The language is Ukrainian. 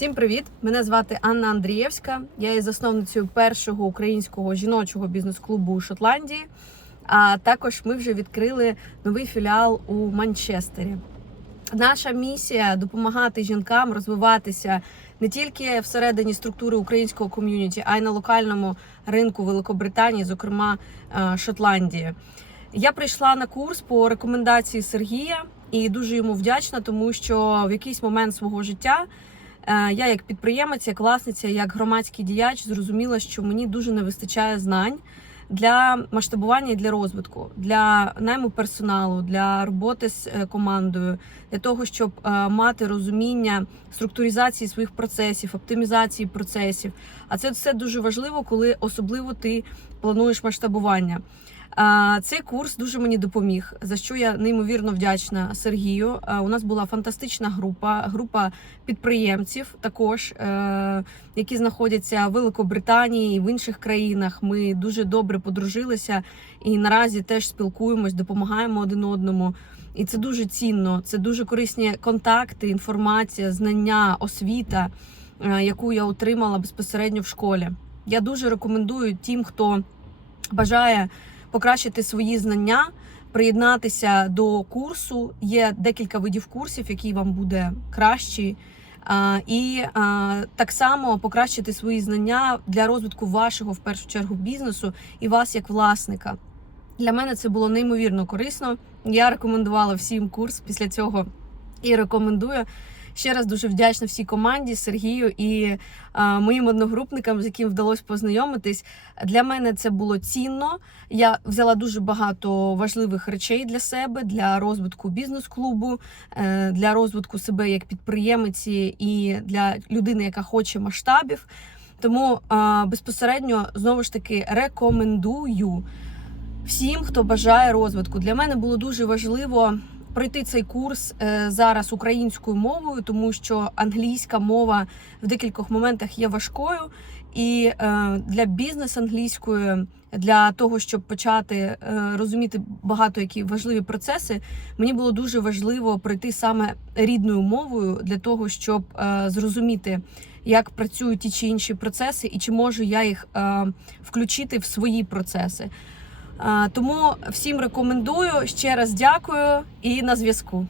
Всім привіт! Мене звати Анна Андрієвська. Я є засновницею першого українського жіночого бізнес-клубу у Шотландії. А також ми вже відкрили новий філіал у Манчестері. Наша місія допомагати жінкам розвиватися не тільки всередині структури українського ком'юніті, а й на локальному ринку Великобританії, зокрема е, Шотландії. Я прийшла на курс по рекомендації Сергія і дуже йому вдячна, тому що в якийсь момент свого життя я, як підприємець, як власниця, як громадський діяч, зрозуміла, що мені дуже не вистачає знань для масштабування і для розвитку, для найму персоналу, для роботи з е, командою, для того, щоб е, мати розуміння структуризації своїх процесів, оптимізації процесів. А це все дуже важливо, коли особливо ти плануєш масштабування. Цей курс дуже мені допоміг, за що я неймовірно вдячна Сергію. У нас була фантастична група, група підприємців, також е, які знаходяться в Великобританії і в інших країнах. Ми дуже добре подружилися і наразі теж спілкуємось, допомагаємо один одному. І це дуже цінно. Це дуже корисні контакти, інформація, знання, освіта, е, яку я отримала безпосередньо в школі. Я дуже рекомендую тим, хто бажає покращити свої знання, приєднатися до курсу. Є декілька видів курсів, які вам буде кращі. І так само покращити свої знання для розвитку вашого в першу чергу бізнесу і вас як власника. Для мене це було неймовірно корисно. Я рекомендувала всім курс після цього і рекомендую. Ще раз дуже вдячна всій команді, Сергію і а, моїм одногрупникам, з яким вдалося познайомитись. Для мене це було цінно. Я взяла дуже багато важливих речей для себе, для розвитку бізнес-клубу, е, для розвитку себе як підприємиці і для людини, яка хоче масштабів. Тому а, безпосередньо знову ж таки рекомендую всім, хто бажає розвитку. Для мене було дуже важливо пройти цей курс е, зараз українською мовою, тому що англійська мова в декількох моментах є важкою. І е, для бізнес англійської, для того, щоб почати е, розуміти багато які важливі процеси, мені було дуже важливо пройти саме рідною мовою для того, щоб зрозуміти, як працюють ті чи інші процеси, і чи можу я їх включити в свої процеси. Е, Тому всім рекомендую ще раз дякую і на зв'язку.